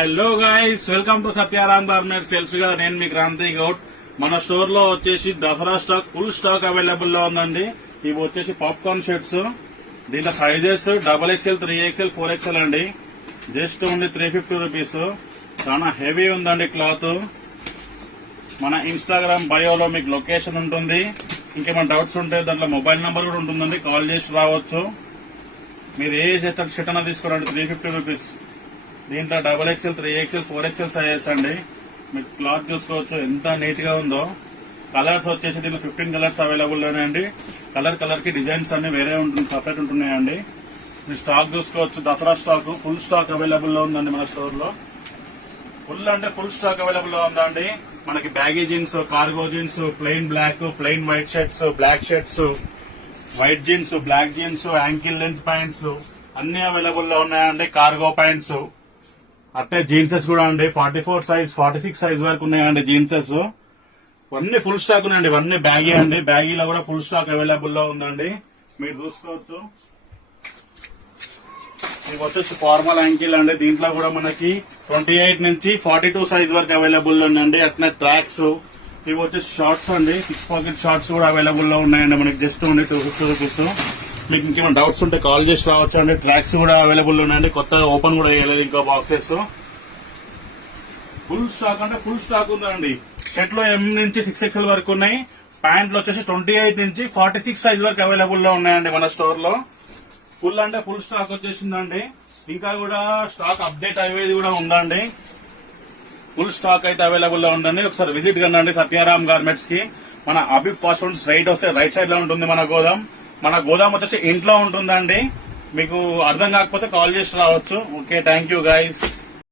Hello guys, welcome to Satyaram garments. తెలుసుగా నేను మీ క్రాంతి గౌడ్. మన స్టోర్ లో వచ్చేసి Dasara stock full stock available లో ఉందండి. ఇవి వచ్చేసి పాప్కార్న్ షర్ట్స్. దీంట్లో సైజెస్ XXL, 3XL, 4XL అండి. Just only 350 rupees. చాలా హెవీ ఉందండి క్లాత్. మన ఇన్స్టాగ్రామ్ బయోలో మీకు లొకేషన్ ఉంటుంది. ఇంకేమైనా డౌట్స్ ఉంటే దాంట్లో మొబైల్ నెంబర్ కూడా ఉంటుందండి, కాల్ చేసి రావచ్చు. మీరు ఏ షర్ట్ అయినా తీసుకోండి, 350 రూపీస్. దీంట్లో XXL, 3XL, 4XL సైజెస్ అండి. మీకు క్లాత్ చూసుకోవచ్చు ఎంత నీట్ గా ఉందో. కలర్స్ వచ్చేసి దీంట్లో 15 కలర్స్ అవైలబుల్ అండి. కలర్ కి డిజైన్స్ అన్ని వేరే ఉంటుంది, సపరేట్ ఉంటున్నాయండి. మీరు స్టాక్ చూసుకోవచ్చు. Dasara stock full stock available లో ఉందండి మన స్టోర్ లో. ఫుల్ స్టాక్ అవైలబుల్ లో ఉందండి. మనకి baggy jeans, cargo jeans, plain black, plain white shirts, black shirts, white jeans, black jeans, ankle length pants అన్ని అవైలబుల్ లో ఉన్నాయండి. కార్గో ప్యాంట్స్ అట్టే జీన్సెస్ కూడా అండి. 44 సైజ్, 46 సైజ్ వరకు ఉన్నాయండి జీన్సెస్. ఇవన్నీ ఫుల్ స్టాక్ ఉన్నాయండి. ఇవన్నీ బ్యాగీ అండి. బ్యాగీలో కూడా ఫుల్ స్టాక్ అవైలబుల్ లో ఉందండి. మీరు చూసుకోవచ్చు. ఇవి వచ్చేసి ఫార్మల్ యాంకిల్ అండి. దీంట్లో కూడా మనకి 28 నుంచి 42 సైజ్ వరకు అవైలబుల్ ఉందండి. అట్లనే ట్రాక్స్. ఇవి వచ్చేసి షార్ట్స్ అండి. 6 పాకెట్ షార్ట్స్ కూడా అవైలబుల్ లో ఉన్నాయండి. మనకి జస్ట్ ఓన్లీ 250 రూపీస్. మీకు ఇంకేమైనా డౌట్స్ ఉంటే కాల్ చేసి రావచ్చు అండి. ట్రాక్స్ కూడా అవైలబుల్ ఉన్నాయండి. కొత్తగా ఓపెన్ కూడా చేయలేదు ఇంకా బాక్సెస్. ఫుల్ స్టాక్ అంటే ఫుల్ స్టాక్ ఉందండి. షర్ట్లు M నుంచి 6XL వరకు ఉన్నాయి. ప్యాంట్లు వచ్చేసి 28 నుంచి 46 సైజ్ వరకు అవైలబుల్ లో ఉన్నాయండి మన స్టోర్ లో. ఫుల్ అంటే ఫుల్ స్టాక్ వచ్చేసిందండి. ఇంకా కూడా స్టాక్ అప్డేట్ అయ్యేది కూడా ఉందండి. ఫుల్ స్టాక్ అయితే అవైలబుల్ లో ఉందండి. ఒకసారి విజిట్ కండి సత్యారాం గార్మెంట్స్ కి. మన అబిబ్ ఫాస్ట్ ఫుడ్ స్ట్రైట్ వస్తే రైట్ సైడ్ లో ఉంటుంది మన గోదాం. మన గోదాం వచ్చేసి ఇంట్లో ఉంటుందండి. మీకు అర్థం కాకపోతే కాల్ చేసి రావచ్చు. Okay, thank you guys.